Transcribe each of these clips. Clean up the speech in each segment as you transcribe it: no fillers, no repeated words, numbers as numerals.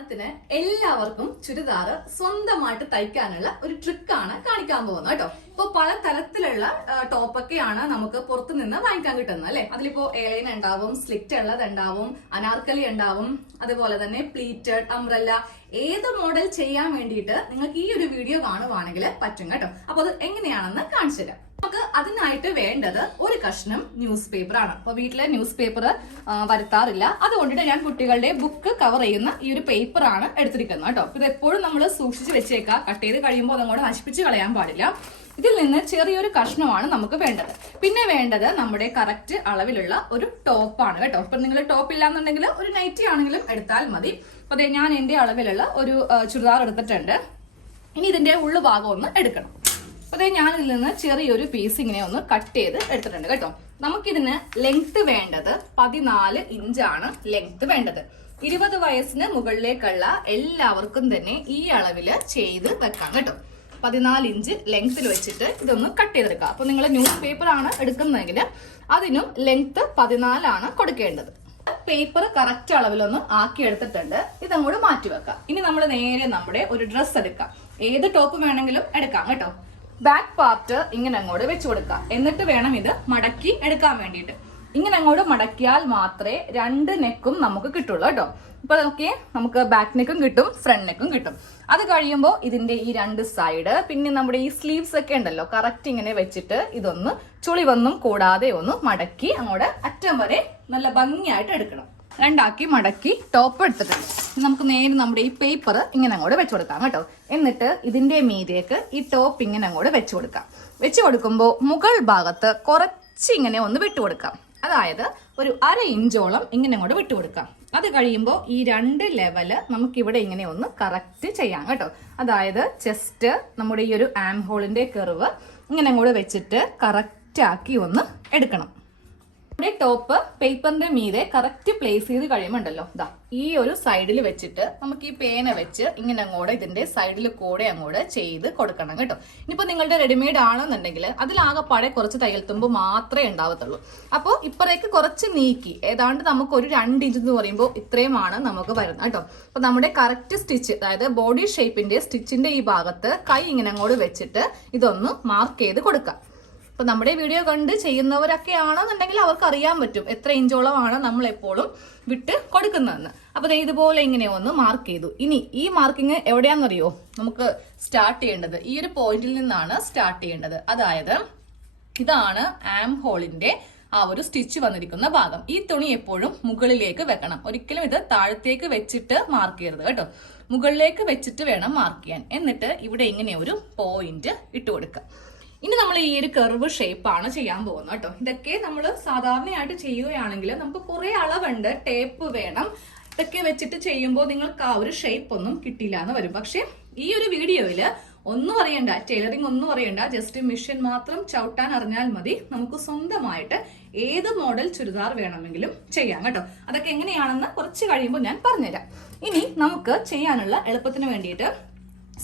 ഓണത്തിന് എല്ലാവർക്കും ചുരിദാർ സ്വന്തമായിട്ട് തയ്ക്കാനുള്ള ഒരു ട്രിക്കാണ് കാണിക്കാൻ പോകുന്നത് കേട്ടോ. ഇപ്പൊ പല തരത്തിലുള്ള ടോപ്പൊക്കെയാണ് നമുക്ക് പുറത്തു നിന്ന് വാങ്ങിക്കാൻ കിട്ടുന്നത് അല്ലെ. അതിലിപ്പോ എയർലൈൻ ഉണ്ടാവും, സ്ലിറ്റ് ഉള്ളത് ഉണ്ടാവും, അനാർക്കലി ഉണ്ടാവും, അതുപോലെ തന്നെ പ്ലീറ്റഡ്, അംബ്രല്ല, ഏത് മോഡൽ ചെയ്യാൻ വേണ്ടിയിട്ട് നിങ്ങൾക്ക് ഈ ഒരു വീഡിയോ കാണുവാണെങ്കിൽ പറ്റും കേട്ടോ. അപ്പൊ അത് എങ്ങനെയാണെന്ന് കാണിച്ചു തരാം. നമുക്ക് അതിനായിട്ട് വേണ്ടത് ഒരു കഷ്ണം ന്യൂസ് പേപ്പർ ആണ്. അപ്പൊ വീട്ടിലെ ന്യൂസ് പേപ്പർ വരുത്താറില്ല, അതുകൊണ്ടിട്ട് ഞാൻ കുട്ടികളുടെ ബുക്ക് കവർ ചെയ്യുന്ന ഈ ഒരു പേപ്പർ ആണ് എടുത്തിരിക്കുന്നത് കേട്ടോ. ഇത് എപ്പോഴും നമ്മൾ സൂക്ഷിച്ച് വെച്ചേക്കാം, കട്ട് ചെയ്ത് കഴിയുമ്പോൾ അതങ്ങോട്ട് നശിപ്പിച്ച് കളയാൻ പാടില്ല. ഇതിൽ നിന്ന് ചെറിയൊരു കഷ്ണമാണ് നമുക്ക് വേണ്ടത്. പിന്നെ വേണ്ടത് നമ്മുടെ കറക്റ്റ് അളവിലുള്ള ഒരു ടോപ്പാണ് കേട്ടോ. ഇപ്പൊ നിങ്ങൾ ടോപ്പ് ഇല്ലാന്നുണ്ടെങ്കിൽ ഒരു നൈറ്റി ആണെങ്കിലും എടുത്താൽ മതി. അപ്പൊ അതെ, ഞാൻ എന്റെ അളവിലുള്ള ഒരു ചുരിദാർ എടുത്തിട്ടുണ്ട്. ഇനി ഇതിന്റെ ഉള്ളുഭാഗം ഒന്ന് എടുക്കണം. അതെ, ഞാൻ ഇതിൽ നിന്ന് ചെറിയൊരു പീസ് ഇങ്ങനെ ഒന്ന് കട്ട് ചെയ്ത് എടുത്തിട്ടുണ്ട് കേട്ടോ. നമുക്കിതിന് ലെങ്ത് വേണ്ടത് 14 ഇഞ്ചാണ് ലെങ്ത് വേണ്ടത്. 20 വയസ്സിന് മുകളിലേക്കുള്ള എല്ലാവർക്കും തന്നെ ഈ അളവില് ചെയ്ത് വെക്കാം കേട്ടോ. 14 ഇഞ്ച് ലെങ്ത്തിൽ വെച്ചിട്ട് ഇതൊന്ന് കട്ട് ചെയ്തെടുക്കാം. അപ്പൊ നിങ്ങൾ ന്യൂസ് പേപ്പർ ആണ് എടുക്കുന്നതെങ്കിൽ അതിനും ലെങ്ത് 14 ആണ് കൊടുക്കേണ്ടത്. പേപ്പർ കറക്റ്റ് അളവിലൊന്ന് ആക്കി എടുത്തിട്ടുണ്ട്. ഇതങ്ങോട്ട് മാറ്റി വെക്കാം. ഇനി നമ്മൾ നേരെ നമ്മുടെ ഒരു ഡ്രസ്സ് എടുക്കാം. ഏത് ടോപ്പ് വേണമെങ്കിലും എടുക്കാം കേട്ടോ. ബാക്ക് പാർട്ട് ഇങ്ങനെ അങ്ങോട്ട് വെച്ചു കൊടുക്കാം. എന്നിട്ട് വേണം ഇത് മടക്കി എടുക്കാൻ വേണ്ടിയിട്ട്. ഇങ്ങനെ അങ്ങോട്ട് മടക്കിയാൽ മാത്രമേ രണ്ട് നെക്കും നമുക്ക് കിട്ടുള്ളൂ കേട്ടോ. ഇപ്പൊ നമുക്ക് ബാക്ക് നെക്കും കിട്ടും, ഫ്രണ്ട് നെക്കും കിട്ടും. അത് കഴിയുമ്പോൾ ഇതിന്റെ ഈ രണ്ട് സൈഡ്, പിന്നെ നമ്മുടെ ഈ സ്ലീവ്സ് ഒക്കെ ഉണ്ടല്ലോ, കറക്റ്റ് ഇങ്ങനെ വെച്ചിട്ട് ഇതൊന്ന് ചുളിവൊന്നും കൂടാതെ ഒന്ന് മടക്കി അങ്ങോട്ട് അറ്റം വരെ നല്ല ഭംഗിയായിട്ട് എടുക്കണം. രണ്ടാക്കി മടക്കി ടോപ്പ് എടുത്തിട്ടുണ്ട്. നമുക്ക് നേരെ നമ്മുടെ ഈ പേപ്പർ ഇങ്ങനെ അങ്ങോട്ട് വെച്ചു കൊടുക്കാം കേട്ടോ. എന്നിട്ട് ഇതിന്റെ മീതേക്ക് ഈ ടോപ്പ് ഇങ്ങനെ അങ്ങോട്ട് വെച്ചു കൊടുക്കാം. വെച്ചു കൊടുക്കുമ്പോൾ മുകൾ ഭാഗത്ത് കുറച്ച് ഇങ്ങനെ ഒന്ന് വിട്ടുകൊടുക്കാം. അതായത് ഒരു 1/2 ഇഞ്ചോളം ഇങ്ങനെ അങ്ങോട്ട് വിട്ടുകൊടുക്കാം. അത് കഴിയുമ്പോൾ ഈ രണ്ട് ലെവല് നമുക്കിവിടെ ഇങ്ങനെ ഒന്ന് കറക്റ്റ് ചെയ്യാം കേട്ടോ. അതായത് ചെസ്റ്റ്, നമ്മുടെ ഈ ഒരു ആം ഹോളിന്റെ കർവ് ഇങ്ങനെ അങ്ങോട്ട് വെച്ചിട്ട് കറക്റ്റ് ആക്കി ഒന്ന് എടുക്കണം. നമ്മുടെ ടോപ്പ് പേപ്പറിന്റെ മീതെ കറക്റ്റ് പ്ലേസ് ചെയ്ത് കഴിയുമ്പോണ്ടല്ലോ, ഇതാ ഈ ഒരു സൈഡിൽ വെച്ചിട്ട് നമുക്ക് ഈ പേന വെച്ച് ഇങ്ങനെ അങ്ങോട്ട് ഇതിന്റെ സൈഡിൽ കൂടെ അങ്ങോട്ട് ചെയ്ത് കൊടുക്കണം കേട്ടോ. ഇനിയിപ്പോ നിങ്ങളുടെ റെഡിമെയ്ഡ് ആണെന്നുണ്ടെങ്കിൽ അതിലാകെപ്പാടെ കുറച്ച് തയ്യൽ തുമ്പ് മാത്രമേ ഉണ്ടാവത്തുള്ളൂ. അപ്പോൾ ഇപ്പറേക്ക് കുറച്ച് നീക്കി ഏതാണ്ട് നമുക്ക് ഒരു 2 ഇഞ്ച് എന്ന് പറയുമ്പോൾ ഇത്രയുമാണ് നമുക്ക് വരുന്നത് കേട്ടോ. അപ്പൊ നമ്മുടെ കറക്റ്റ് സ്റ്റിച്ച്, അതായത് ബോഡി ഷേപ്പിന്റെ സ്റ്റിച്ചിന്റെ ഈ ഭാഗത്ത് കൈ ഇങ്ങനെ അങ്ങോട്ട് വെച്ചിട്ട് ഇതൊന്ന് മാർക്ക് ചെയ്ത് കൊടുക്കാം. അപ്പൊ നമ്മുടെ വീഡിയോ കണ്ട് ചെയ്യുന്നവരൊക്കെ ആണെന്നുണ്ടെങ്കിൽ അവർക്ക് അറിയാൻ പറ്റും എത്ര ഇഞ്ചോളമാണ് നമ്മൾ എപ്പോഴും വിട്ട് കൊടുക്കുന്നതെന്ന്. അപ്പൊ ഇതുപോലെ ഇങ്ങനെ ഒന്ന് മാർക്ക് ചെയ്തു. ഇനി ഈ മാർക്കിങ് എവിടെയാണെന്നറിയോ നമുക്ക് സ്റ്റാർട്ട് ചെയ്യേണ്ടത്? ഈ ഒരു പോയിന്റിൽ നിന്നാണ് സ്റ്റാർട്ട് ചെയ്യേണ്ടത്. അതായത് ഇതാണ് ആം ഹോളിന്റെ ആ ഒരു സ്റ്റിച്ച് വന്നിരിക്കുന്ന ഭാഗം. ഈ തുണി എപ്പോഴും മുകളിലേക്ക് വെക്കണം. ഒരിക്കലും ഇത് താഴത്തേക്ക് വെച്ചിട്ട് മാർക്ക് ചെയ്യരുത് കേട്ടോ. മുകളിലേക്ക് വെച്ചിട്ട് വേണം മാർക്ക് ചെയ്യാൻ. എന്നിട്ട് ഇവിടെ ഇങ്ങനെ ഒരു പോയിന്റ് ഇട്ട് കൊടുക്കുക. ഇനി നമ്മൾ ഈ ഒരു കർവ് ഷേപ്പാണ് ചെയ്യാൻ പോകുന്നത് കേട്ടോ. ഇതൊക്കെ നമ്മൾ സാധാരണയായിട്ട് ചെയ്യുകയാണെങ്കിൽ നമുക്ക് കുറെ അളവുണ്ട്, ടേപ്പ് വേണം. ഇതൊക്കെ വെച്ചിട്ട് ചെയ്യുമ്പോൾ നിങ്ങൾക്ക് ആ ഒരു ഷേപ്പ് ഒന്നും കിട്ടില്ല എന്ന് വരും. പക്ഷെ ഈ ഒരു വീഡിയോയിൽ ഒന്നും അറിയണ്ട, ടൈലറിംഗ് ഒന്നും അറിയണ്ട, ജസ്റ്റ് മെഷീൻ മാത്രം ചവിട്ടാൻ അറിഞ്ഞാൽ മതി. നമുക്ക് സ്വന്തമായിട്ട് ഏത് മോഡൽ ചുരിദാർ വേണമെങ്കിലും ചെയ്യാം കേട്ടോ. അതൊക്കെ എങ്ങനെയാണെന്ന് കുറച്ച് കഴിയുമ്പോൾ ഞാൻ പറഞ്ഞുതരാം. ഇനി നമുക്ക് ചെയ്യാനുള്ള എളുപ്പത്തിന് വേണ്ടിയിട്ട്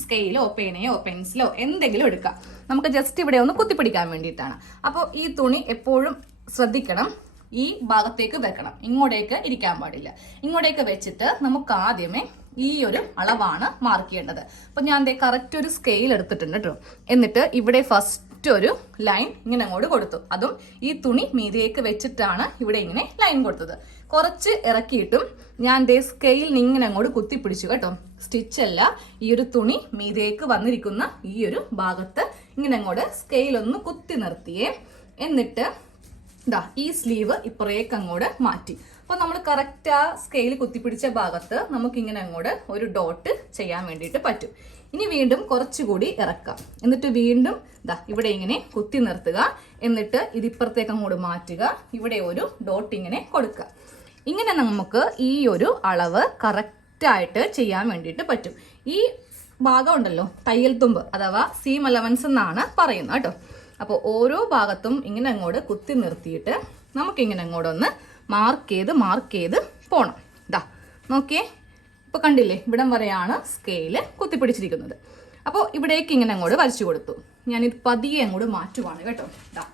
സ്കെയിലോ പേനയോ പെൻസിലോ എന്തെങ്കിലും എടുക്കാം. നമുക്ക് ജസ്റ്റ് ഇവിടെ ഒന്ന് കുത്തിപ്പിടിക്കാൻ വേണ്ടിയിട്ടാണ്. അപ്പോൾ ഈ തുണി എപ്പോഴും ശ്രദ്ധിക്കണം, ഈ ഭാഗത്തേക്ക് വെക്കണം, ഇങ്ങോട്ടേക്ക് ഇരിക്കാൻ പാടില്ല. ഇങ്ങോട്ടേക്ക് വെച്ചിട്ട് നമുക്ക് ആദ്യമേ ഈ ഒരു അളവാണ് മാർക്ക് ചെയ്യേണ്ടത്. അപ്പൊ ഞാൻ കറക്റ്റ് ഒരു സ്കെയിൽ എടുത്തിട്ടുണ്ട് കേട്ടോ. എന്നിട്ട് ഇവിടെ ഫസ്റ്റ് ഒരു ലൈൻ ഇങ്ങനെ അങ്ങോട്ട് കൊടുത്തു. അതും ഈ തുണി മീതിയേക്ക് വെച്ചിട്ടാണ് ഇവിടെ ഇങ്ങനെ ലൈൻ കൊടുത്തത്. കുറച്ച് ഇറക്കിയിട്ടും ഞാൻ സ്കെയിൽ ഇങ്ങനെ അങ്ങോട്ട് കുത്തിപ്പിടിച്ചു കേട്ടോ. സ്റ്റിച്ച് അല്ല, ഈ ഒരു തുണി മീതേക്ക് വന്നിരിക്കുന്ന ഈ ഒരു ഭാഗത്ത് ഇങ്ങനെ അങ്ങോട്ട് സ്കെയിൽ ഒന്ന് കുത്തി നിർത്തിയേ. എന്നിട്ട് ഇതാ ഈ സ്ലീവ് ഇപ്പുറേക്ക് അങ്ങോട്ട് മാറ്റി. അപ്പൊ നമ്മൾ കറക്റ്റ് ആ സ്കെയിൽ കുത്തിപ്പിടിച്ച ഭാഗത്ത് നമുക്ക് ഇങ്ങനെ അങ്ങോട്ട് ഒരു ഡോട്ട് ചെയ്യാൻ വേണ്ടിയിട്ട് പറ്റും. ഇനി വീണ്ടും കുറച്ചുകൂടി ഇറക്കാം. എന്നിട്ട് വീണ്ടും ഇതാ ഇവിടെ ഇങ്ങനെ കുത്തി നിർത്തുക. എന്നിട്ട് ഇതിപ്പുറത്തേക്ക് അങ്ങോട്ട് മാറ്റുക. ഇവിടെ ഒരു ഡോട്ട് ഇങ്ങനെ കൊടുക്കുക. ഇങ്ങനെ നമുക്ക് ഈ ഒരു അളവ് കറക്റ്റ് ആയിട്ട് ചെയ്യാൻ വേണ്ടിയിട്ട് പറ്റും. ഈ ഭാഗം ഉണ്ടല്ലോ, തയ്യൽ തുമ്പ് അഥവാ സീം അലവൻസ് എന്നാണ് പറയുന്നത് കേട്ടോ. അപ്പോൾ ഓരോ ഭാഗത്തും ഇങ്ങനെ അങ്ങോട്ട് കുത്തി നിർത്തിയിട്ട് നമുക്കിങ്ങനെ അങ്ങോട്ടൊന്ന് മാർക്ക് ചെയ്ത് പോണം. ഇതാ നോക്കിയേ, ഇപ്പൊ കണ്ടില്ലേ, ഇവിടം വരെയാണ് സ്കെയില് കുത്തിപ്പിടിച്ചിരിക്കുന്നത്. അപ്പോൾ ഇവിടേക്ക് ഇങ്ങനെ അങ്ങോട്ട് വരച്ചു കൊടുത്തു. ഞാനിത് പതിയെ അങ്ങോട്ട് മാറ്റുവാണ് കേട്ടോ. ഇതാ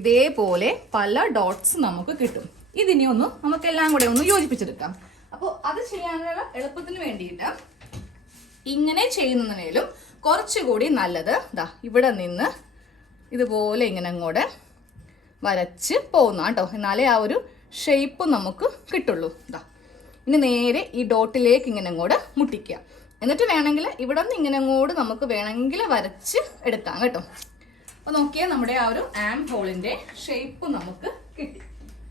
ഇതേപോലെ പല ഡോട്ട്സ് നമുക്ക് കിട്ടും. ഇതിനെ ഒന്ന് നമുക്കെല്ലാം കൂടെ ഒന്ന് യോജിപ്പിച്ചെടുക്കാം. അപ്പോൾ അത് ചെയ്യാനുള്ള എളുപ്പത്തിന് വേണ്ടിയിട്ട് ഇങ്ങനെ ചെയ്യുന്നതിനേലും കുറച്ചുകൂടി നല്ലത് ദാ ഇവിടെ നിന്ന് ഇതുപോലെ ഇങ്ങനെ അങ്ങോട്ട് വരച്ച് പോകുന്ന കേട്ടോ. എന്നാലേ ആ ഒരു ഷേപ്പ് നമുക്ക് കിട്ടുള്ളൂ. ഇതാ ഇനി നേരെ ഈ ഡോട്ടിലേക്ക് ഇങ്ങനെ അങ്ങോട്ട് മുട്ടിക്കുക. എന്നിട്ട് വേണമെങ്കിൽ ഇവിടെ നിന്ന് ഇങ്ങനെ അങ്ങോട്ട് നമുക്ക് വേണമെങ്കിൽ വരച്ച് എടുക്കാം കേട്ടോ. അപ്പോൾ നോക്കിയാൽ നമ്മുടെ ആ ഒരു ആം ഹോളിന്റെ ഷേപ്പ് നമുക്ക് കിട്ടി.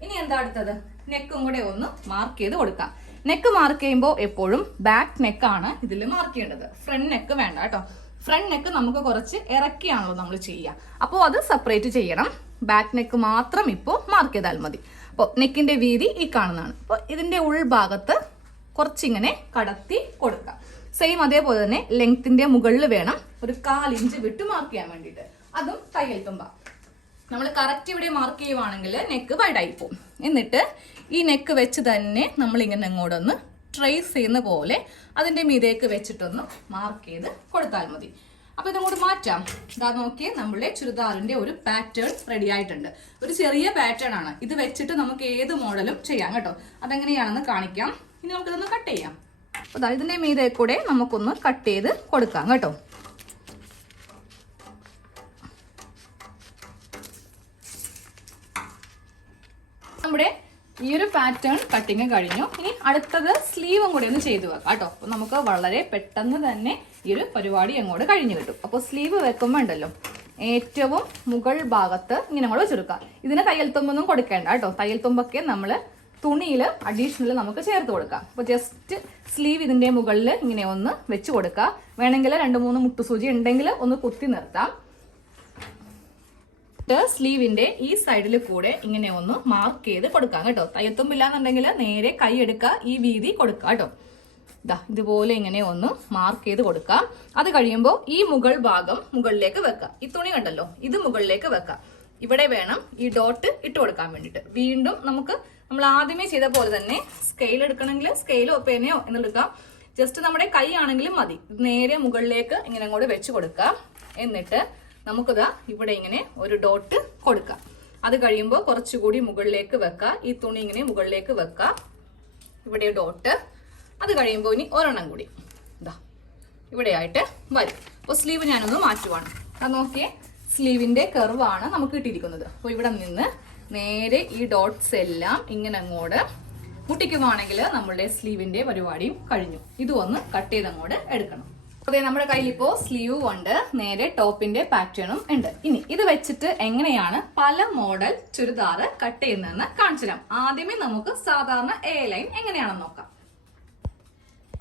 ഇനി എന്താ അടുത്തത്? നെക്കും കൂടെ ഒന്ന് മാർക്ക് ചെയ്ത് കൊടുക്കാം. നെക്ക് മാർക്ക് ചെയ്യുമ്പോൾ എപ്പോഴും ബാക്ക് നെക്കാണ് ഇതിൽ മാർക്ക് ചെയ്യേണ്ടത്. ഫ്രണ്ട് നെക്ക് വേണ്ട കേട്ടോ. ഫ്രണ്ട് നെക്ക് നമുക്ക് കുറച്ച് ഇറക്കിയാണല്ലോ നമ്മൾ ചെയ്യുക. അപ്പോൾ അത് സെപ്പറേറ്റ് ചെയ്യണം. ബാക്ക് നെക്ക് മാത്രം ഇപ്പോൾ മാർക്ക് ചെയ്താൽ മതി. അപ്പോൾ നെക്കിന്റെ വീതി ഈ കാണുന്നതാണ്. അപ്പോൾ ഇതിന്റെ ഉൾഭാഗത്ത് കുറച്ചിങ്ങനെ കടത്തി കൊടുക്കാം. സെയിം അതേപോലെ തന്നെ ലെങ്ത്തിന്റെ മുകളിൽ വേണം ഒരു 1/4 ഇഞ്ച് വിട്ട് മാർക്ക് ചെയ്യാൻ വേണ്ടിയിട്ട്. അതും തയ്യൽ തുമ്പ. നമ്മൾ കറക്റ്റ് ഇവിടെ മാർക്ക് ചെയ്യുവാണെങ്കിൽ നെക്ക് വൈഡായി പോകും. എന്നിട്ട് ഈ നെക്ക് വെച്ച് തന്നെ നമ്മൾ ഇങ്ങനെ അങ്ങോട്ടൊന്ന് ട്രേസ് ചെയ്യുന്ന പോലെ അതിന്റെ മീതേക്ക് വെച്ചിട്ടൊന്ന് മാർക്ക് ചെയ്ത് കൊടുത്താൽ മതി. അപ്പൊ ഇതങ്ങോട്ട് മാറ്റാം. ഇതാ നോക്കിയേ, നമ്മുടെ ചുരിദാറിന്റെ ഒരു പാറ്റേൺ റെഡി ആയിട്ടുണ്ട്. ഒരു ചെറിയ പാറ്റേൺ ആണ്. ഇത് വെച്ചിട്ട് നമുക്ക് ഏത് മോഡലും ചെയ്യാം കേട്ടോ. അതെങ്ങനെയാണെന്ന് കാണിക്കാം. ഇനി നമുക്കിതൊന്ന് കട്ട് ചെയ്യാം. അതാ ഇതിന്റെ മീതെ കൂടെ നമുക്കൊന്ന് കട്ട് ചെയ്ത് കൊടുക്കാം കേട്ടോ. നമ്മുടെ ഈ ഒരു പാറ്റേൺ കട്ടിങ് കഴിഞ്ഞു. ഇനി അടുത്തത് സ്ലീവും കൂടെ ഒന്ന് ചെയ്തു വെക്കാം കേട്ടോ. അപ്പൊ നമുക്ക് വളരെ പെട്ടെന്ന് തന്നെ ഈ ഒരു പരിപാടി അങ്ങോട്ട് കഴിഞ്ഞു കിട്ടും. അപ്പോൾ സ്ലീവ് വെക്കുമ്പോൾ ഉണ്ടല്ലോ ഏറ്റവും മുകൾ ഭാഗത്ത് ഇങ്ങനെ കൂടെ വെച്ചെടുക്കാം. ഇതിന് തയ്യൽ തുമ്പൊന്നും കൊടുക്കേണ്ട കേട്ടോ. തയ്യൽ തുമ്പൊക്കെ നമ്മൾ തുണിയിൽ അഡീഷണൽ നമുക്ക് ചേർത്ത് കൊടുക്കാം. അപ്പോൾ ജസ്റ്റ് സ്ലീവ് ഇതിന്റെ മുകളിൽ ഇങ്ങനെ ഒന്ന് വെച്ച് കൊടുക്കാം. വേണമെങ്കിൽ 2-3 മുട്ടുസൂചി ഉണ്ടെങ്കിൽ ഒന്ന് കുത്തി നിർത്താം. സ്ലീവിന്റെ ഈ സൈഡിൽ കൂടെ ഇങ്ങനെ ഒന്ന് മാർക്ക് ചെയ്ത് കൊടുക്കാം കേട്ടോ. തയ്യത്തുമ്പില്ലാന്നുണ്ടെങ്കിൽ നേരെ കൈ എടുക്കുക, ഈ വീതി കൊടുക്കുക കേട്ടോ. ഇതാ ഇതുപോലെ ഇങ്ങനെ ഒന്ന് മാർക്ക് ചെയ്ത് കൊടുക്കാം. അത് കഴിയുമ്പോൾ ഈ മുകൾ ഭാഗം മുകളിലേക്ക് വെക്കാം. ഈ തുണി കണ്ടല്ലോ, ഇത് മുകളിലേക്ക് വെക്കാം. ഇവിടെ വേണം ഈ ഡോട്ട് ഇട്ട് കൊടുക്കാൻ വേണ്ടിയിട്ട്. വീണ്ടും നമ്മൾ ആദ്യമേ ചെയ്ത പോലെ തന്നെ സ്കെയിൽ എടുക്കണമെങ്കിൽ സ്കെയിലോ പേനയോ എന്നെടുക്കാം. ജസ്റ്റ് നമ്മുടെ കൈ ആണെങ്കിലും മതി. നേരെ മുകളിലേക്ക് ഇങ്ങനെ അങ്ങോട്ട് വെച്ച് കൊടുക്കാം. എന്നിട്ട് നമുക്കിതാ ഇവിടെ ഇങ്ങനെ ഒരു ഡോട്ട് കൊടുക്കാം. അത് കഴിയുമ്പോൾ കുറച്ചുകൂടി മുകളിലേക്ക് വെക്കാം. ഈ തുണി ഇങ്ങനെ മുകളിലേക്ക് വെക്കാം. ഇവിടെ ഡോട്ട്. അത് കഴിയുമ്പോൾ ഇനി ഒരെണ്ണം കൂടി ഇതാ ഇവിടെ ആയിട്ട് വരും. അപ്പോൾ സ്ലീവ് ഞാനൊന്ന് മാറ്റുവാണ്. അത് നോക്കിയേ, സ്ലീവിന്റെ കർവാണ് നമുക്ക് കിട്ടിയിരിക്കുന്നത്. അപ്പോൾ ഇവിടെ നിന്ന് നേരെ ഈ ഡോട്ട്സ് എല്ലാം ഇങ്ങനെ അങ്ങോട്ട് മുട്ടിക്കുവാണെങ്കിൽ നമ്മളുടെ സ്ലീവിന്റെ പരിപാടിയും കഴിഞ്ഞു. ഇതും ഒന്ന് കട്ട് ചെയ്ത് അങ്ങോട്ട് എടുക്കണം. അതെ, നമ്മുടെ കയ്യിൽ ഇപ്പോ സ്ലീവ് ഉണ്ട്, നേരെ ടോപ്പിന്റെ പാറ്റേണും ഉണ്ട്. ഇനി ഇത് വെച്ചിട്ട് എങ്ങനെയാണ് പല മോഡൽ ചുരിദാർ കട്ട് ചെയ്യുന്നതെന്ന് കാണിച്ചു തരാം. ആദ്യമേ നമുക്ക് സാധാരണ എ ലൈൻ എങ്ങനെയാണെന്ന് നോക്കാം.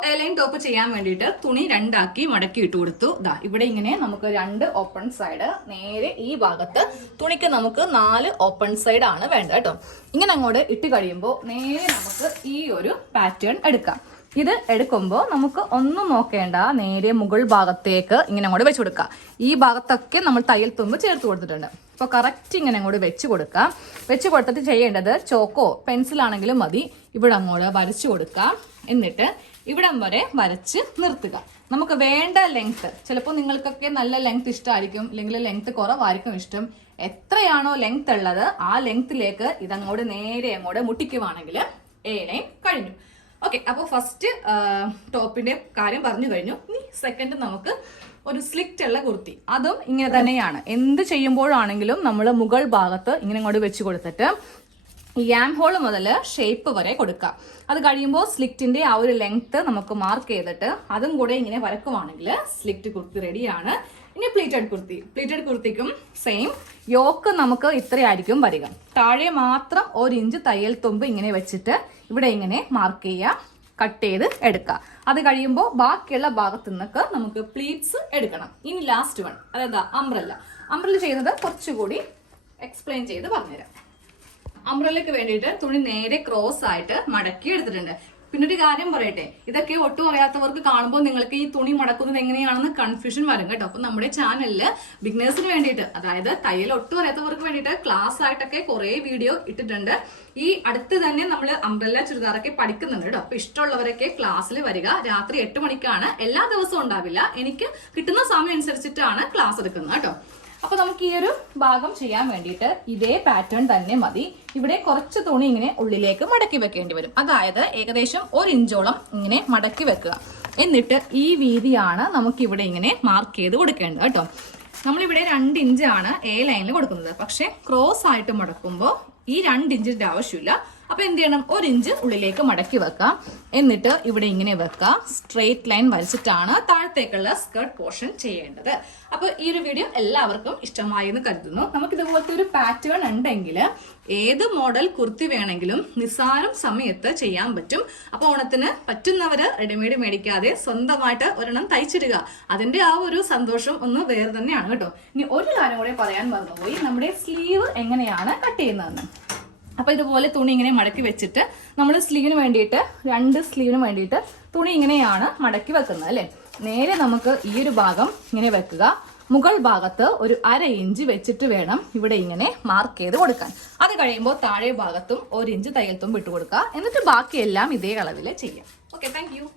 എ ലൈൻ ടോപ്പ് ചെയ്യാൻ വേണ്ടിയിട്ട് തുണി 2 ആക്കി മടക്കി ഇട്ട് കൊടുത്തു. ദാ ഇവിടെ ഇങ്ങനെ നമുക്ക് 2 ഓപ്പൺ സൈഡ്. നേരെ ഈ ഭാഗത്ത് തുണിക്ക് നമുക്ക് 4 ഓപ്പൺ സൈഡ് ആണ് വേണ്ടത് കേട്ടോ. ഇങ്ങനെ അങ്ങോട്ട് ഇട്ട് കഴിയുമ്പോൾ നേരെ നമുക്ക് ഈ ഒരു പാറ്റേൺ എടുക്കാം. ഇത് എടുക്കുമ്പോൾ നമുക്ക് ഒന്നും നോക്കേണ്ട, നേരെ മുകൾ ഭാഗത്തേക്ക് ഇങ്ങനെ അങ്ങോട്ട് വെച്ച് കൊടുക്കാം. ഈ ഭാഗത്തൊക്കെ നമ്മൾ തയ്യൽ തുമ്പ് ചേർത്ത് കൊടുത്തിട്ടുണ്ട്. അപ്പോൾ കറക്റ്റ് ഇങ്ങനെ അങ്ങോട്ട് വെച്ച് കൊടുക്കാം. വെച്ച് കൊടുത്തിട്ട് ചെയ്യേണ്ടത് ചോക്കോ പെൻസിലാണെങ്കിലും മതി, ഇവിടെ അങ്ങോട്ട് വരച്ചു കൊടുക്കാം. എന്നിട്ട് ഇവിടം വരെ വരച്ച് നിർത്തുക. നമുക്ക് വേണ്ട ലെങ്ത്, ചിലപ്പോൾ നിങ്ങൾക്കൊക്കെ നല്ല ലെങ്ത് ഇഷ്ടമായിരിക്കും, അല്ലെങ്കിൽ ലെങ്ത് കുറവായിരിക്കും ഇഷ്ടം. എത്രയാണോ ലെങ്ത് ഉള്ളത് ആ ലെങ്ത്തിലേക്ക് ഇതങ്ങോട്ട് നേരെ അങ്ങോട്ട് മുട്ടിക്കുവാണെങ്കിൽ എ ലൈൻ കഴിഞ്ഞു. ഓക്കെ, അപ്പോൾ ഫസ്റ്റ് ടോപ്പിന്റെ കാര്യം പറഞ്ഞു കഴിഞ്ഞു. ഇനി സെക്കൻഡ് നമുക്ക് ഒരു സ്ലിറ്റ് ഉള്ള കുർത്തി. അതും ഇങ്ങനെ തന്നെയാണ്. എന്ത് ചെയ്യുമ്പോഴാണെങ്കിലും നമ്മൾ മുകൾ ഭാഗത്ത് ഇങ്ങനെ അങ്ങോട്ട് വെച്ച് കൊടുത്തിട്ട് ഈ ആം ഹോൾ മുതൽ ഷേപ്പ് വരെ കൊടുക്കാം. അത് കഴിയുമ്പോൾ സ്ലിറ്റിന്റെ ആ ഒരു ലെങ്ത് നമുക്ക് മാർക്ക് ചെയ്തിട്ട് അതും കൂടെ ഇങ്ങനെ വരക്കുവാണെങ്കിൽ സ്ലിറ്റ് കുർത്തി റെഡിയാണ്. ഇനി പ്ലീറ്റഡ് കുർത്തിക്കും സെയിം യോക്ക് നമുക്ക് ഇത്രയായിരിക്കും വരിക. താഴെ മാത്രം 1 ഇഞ്ച് തയ്യൽ തുമ്പ് ഇങ്ങനെ വെച്ചിട്ട് ഇവിടെ ഇങ്ങനെ മാർക്ക് ചെയ്യുക, കട്ട് ചെയ്ത് എടുക്കുക. അത് കഴിയുമ്പോൾ ബാക്കിയുള്ള ഭാഗത്ത് നിന്നൊക്കെ നമുക്ക് പ്ലീറ്റ്സ് എടുക്കണം. ഇനി ലാസ്റ്റ് വൺ, അതായത് അംബ്രല്ല ചെയ്യുന്നത് കുറച്ചുകൂടി എക്സ്പ്ലെയിൻ ചെയ്ത് പറഞ്ഞുതരാം. അംബ്രല്ലയ്ക്ക് വേണ്ടിയിട്ട് തുണി നേരെ ക്രോസ് ആയിട്ട് മടക്കി എടുത്തിട്ടുണ്ട്. പിന്നെ ഒരു കാര്യം പറയട്ടെ, ഇതൊക്കെ ഒട്ടും അറിയാത്തവർക്ക് കാണുമ്പോൾ നിങ്ങൾക്ക് ഈ തുണി മടക്കുന്നത് എങ്ങനെയാണെന്ന് കൺഫ്യൂഷൻ വരും കേട്ടോ. അപ്പൊ നമ്മുടെ ചാനലില് ബിഗിനേഴ്സിന് വേണ്ടിയിട്ട്, അതായത് തയ്യൽ ഒട്ടും അറിയാത്തവർക്ക് വേണ്ടിയിട്ട് ക്ലാസ് ആയിട്ടൊക്കെ കുറെ വീഡിയോ ഇട്ടിട്ടുണ്ട്. ഈ അടുത്ത് തന്നെ നമ്മൾ അംബ്രല്ല ചുരിദാറൊക്കെ പഠിക്കുന്നുണ്ട് കേട്ടോ. അപ്പൊ ഇഷ്ടമുള്ളവരൊക്കെ ക്ലാസ്സിൽ വരിക. രാത്രി 8 മണിക്കാണ്, എല്ലാ ദിവസവും ഉണ്ടാവില്ല, എനിക്ക് കിട്ടുന്ന സമയം അനുസരിച്ചിട്ടാണ് ക്ലാസ് എടുക്കുന്നത് കേട്ടോ. അപ്പൊ നമുക്ക് ഈ ഒരു ഭാഗം ചെയ്യാൻ വേണ്ടിയിട്ട് ഇതേ പാറ്റേൺ തന്നെ മതി. ഇവിടെ കുറച്ച് തുണി ഇങ്ങനെ ഉള്ളിലേക്ക് മടക്കി വെക്കേണ്ടി വരും. അതായത് ഏകദേശം 1 ഇഞ്ചോളം ഇങ്ങനെ മടക്കി വെക്കുക. എന്നിട്ട് ഈ വീതിയാണ് നമുക്ക് ഇവിടെ ഇങ്ങനെ മാർക്ക് ചെയ്ത് കൊടുക്കേണ്ടത് കേട്ടോ. നമ്മളിവിടെ 2 ഇഞ്ചാണ് എ ലൈനിൽ കൊടുക്കുന്നത്. പക്ഷെ ക്രോസ് ആയിട്ട് മടക്കുമ്പോൾ ഈ 2 ഇഞ്ചിന്റെ ആവശ്യമില്ല. അപ്പൊ എന്ത് ചെയ്യണം, 1 ഇഞ്ച് ഉള്ളിലേക്ക് മടക്കി വെക്കാം. എന്നിട്ട് ഇവിടെ ഇങ്ങനെ വെക്കാം. സ്ട്രെയിറ്റ് ലൈൻ വരച്ചിട്ടാണ് താഴത്തേക്കുള്ള സ്കേർട്ട് പോർഷൻ ചെയ്യേണ്ടത്. അപ്പൊ ഈ ഒരു വീഡിയോ എല്ലാവർക്കും ഇഷ്ടമായി എന്ന് കരുതുന്നു. നമുക്ക് ഇതുപോലത്തെ ഒരു പാറ്റേൺ ഉണ്ടെങ്കിൽ ഏത് മോഡൽ കുർത്തി വേണമെങ്കിലും നിസ്സാരം സമയത്ത് ചെയ്യാൻ പറ്റും. അപ്പൊ ഓണത്തിന് പറ്റുന്നവര് റെഡിമെയ്ഡ് മേടിക്കാതെ സ്വന്തമായിട്ട് ഒരെണ്ണം തയ്ച്ചിടുക. അതിന്റെ ആ ഒരു സന്തോഷം ഒന്ന് വേറെ തന്നെയാണ് കേട്ടോ. ഇനി ഒരു കാര്യം കൂടെ പറയാൻ മറന്നുപോയി, നമ്മുടെ സ്ലീവ് എങ്ങനെയാണ് കട്ട് ചെയ്യുന്നതെന്ന്. അപ്പൊ ഇതുപോലെ തുണി ഇങ്ങനെ മടക്കി വെച്ചിട്ട് നമ്മൾ സ്ലീവിന് വേണ്ടിയിട്ട് 2 സ്ലീവിന് വേണ്ടിയിട്ട് തുണി ഇങ്ങനെയാണ് മടക്കി വെക്കുന്നത് അല്ലെ. നേരെ നമുക്ക് ഈ ഒരു ഭാഗം ഇങ്ങനെ വെക്കുക. മുകൾ ഭാഗത്ത് ഒരു 1/2 ഇഞ്ച് വെച്ചിട്ട് വേണം ഇവിടെ ഇങ്ങനെ മാർക്ക് ചെയ്ത് കൊടുക്കാൻ. അത് കഴിയുമ്പോൾ താഴെ ഭാഗത്തും 1 ഇഞ്ച് തയ്യൽ തുമ്പ് ഇട്ട് കൊടുക്കുക. എന്നിട്ട് ബാക്കിയെല്ലാം ഇതേ അളവിൽ ചെയ്യാം. Okay, thank you.